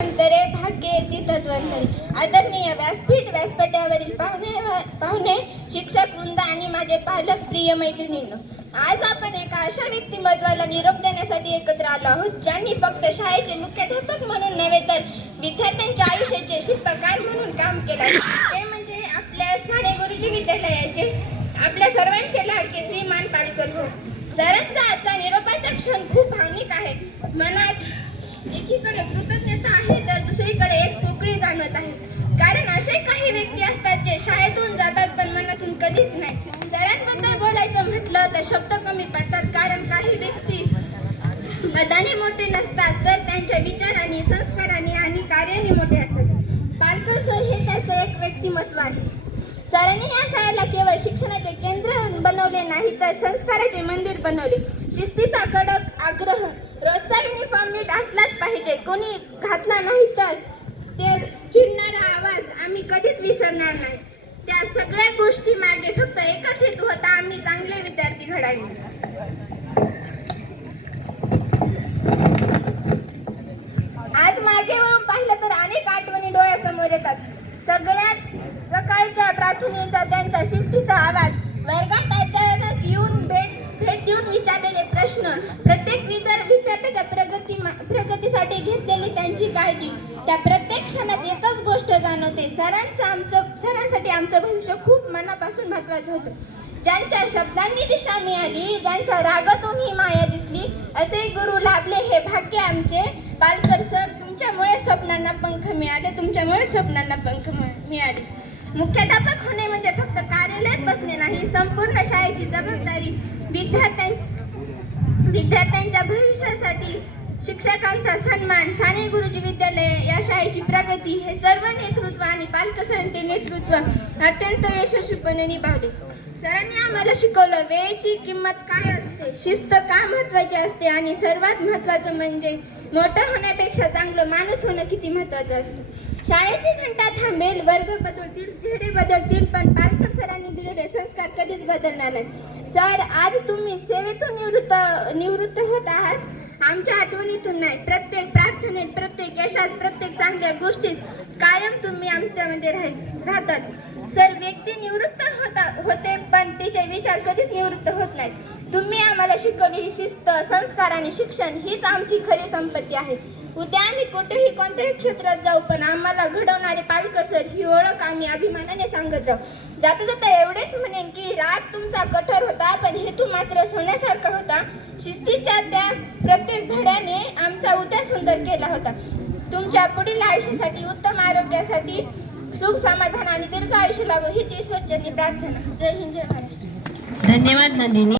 अंतरे भाग्य येती तत्वंतरे. आदरणीय व्यासपीठावरील पाहुणे, शिक्षक वृंद आणि माझे पालक, प्रिय मैत्रिणींनो, आज आपण एका अशा व्यक्तिमत्वाला निरोप देण्यासाठी एकत्र आलो आहोत ज्यांनी फक्त शाळेचे मुख्याध्यापक म्हणून नव्हे तर विद्यार्थ्यांच्या आयुष्याचे शिल्पकार म्हणून काम केले. ते म्हणजे आपल्या साने गुरुजी विद्यालयाचे आपल्या सर्वांचे लाडके श्रीमान पालकर सर. सरांचा आजचा निरोपाचा क्षण खूप भावनिक आहे. मनात एकीकडे कृतज्ञता आहे तर दुसरीकडे एक पोकळी जाणवत आहे. कारण असे काही व्यक्ती असतात जे शाळेतून जातात पण मनातून कधीच नाही. सरांबद्दल बोलायचं म्हटलं तर शब्द कमी पडतात. कारण काही व्यक्ती पदाने मोठे नसतात तर त्यांच्या विचारांनी, संस्कारांनी आणि कार्याने मोठे असतात. पालकर सर हे त्याचं एक व्यक्तिमत्व आहे. सरांनी या शाळेला केवळ शिक्षणाचे केंद्र बनवले नाही तर संस्काराचे मंदिर बनवले. शिस्तीचा कडक आग्रह, रोजचा युनिफॉर्म नीट असलाच पाहिजे, कोणी घातला नाही तर ते चिडणारा आवाज आम्ही कधीच विसरणार नाही. त्या सगळ्या गोष्टी मागे फक्त एकच हेतू होता, आम्ही चांगले विद्यार्थी घडावे. आज मागे वळून पाहिलं तर अनेक आठवणी डोळ्यासमोर येतात. सगळ्यात सकाळच्या प्रार्थनेचा, त्यांच्या शिस्तीचा आवाज, वर्गात अचानक येऊन भेट देऊन विचारलेले प्रश्न, प्रत्येक विद्यार्थ्याच्या प्रगतीसाठी घेतलेली त्यांची काळजी. त्या प्रत्येक क्षणात एकच गोष्ट जाणवते, सरांसाठी आमचं भविष्य खूप मनापासून महत्त्वाचं होतं. ज्यांच्या शब्दांनी दिशा मिळाली, ज्यांच्या रागातून ही माया दिसली, असे गुरु लाभले हे भाग्य आमचे. पालकर सर, तुमच्यामुळे स्वप्नांना पंख मिळाले, तुमच्यामुळे स्वप्नांना पंख मिळाले. मुख्याध्यापक होणे म्हणजे फक्त कार्यालयात बसणे नाही, संपूर्ण शाळेची जबाबदारी, विद्यार्थ्यांच्या भविष्यासाठी शिक्षकांचा सन्मान, साने गुरुजी विद्यालय या शाळेची प्रगती, हे सर्व नेतृत्व आणि पालकर सरांचे नेतृत्व अत्यंत यशस्वीपणे निभावले. सरांनी आम्हाला शिकवलं वेळेची किंमत काय असते, शिस्त का महत्त्वाची असते आणि सर्वात महत्त्वाचं म्हणजे मोठं होण्यापेक्षा चांगलं माणूस होणं किती महत्त्वाचं असतं. शाळेची घंटा थांबेल, वर्ग बदलतील, चेहरे बदलतील, पण पालकर सरांनी दिलेले संस्कार कधीच बदलणार नाहीत. सर, आज तुम्ही सेवेतून निवृत्त होत आहात, आमच्या आठवणीतून नाही. प्रत्येक प्रार्थनेत, प्रत्येक यशात, प्रत्येक चांगल्या गोष्टीत कायम तुम्ही आमच्यामध्ये राहतात. सर, व्यक्ती निवृत्त होते पण तिचे विचार कधीच निवृत्त होत नाहीत. तुम्ही आम्हाला शिकवलेली शिस्त, संस्कार आणि शिक्षण हीच आमची खरी संपत्ती आहे. उद्या आम्ही कुठेही कोणत्याही क्षेत्रात जाऊ पण आम्हाला घडवणारे पालकर सर ही ओळख आम्ही अभिमानाने सांगत राहू. जाता जाता एवढेच म्हणेन की राग तुमचा कठोर होता पण हेतू मात्र सोन्यासारखा होता. शिस्तीच्या त्या प्रत्येक धड्याने आमचा उद्या सुंदर केला होता. तुमच्या पुढील आयुष्यासाठी, उत्तम आरोग्यासाठी, सुख, समाधान आणि दीर्घ आयुष्य लाभो हीच ईश्वरचरणी प्रार्थना. जय हिंद, जय महाराष्ट्र. धन्यवाद नंदिनी.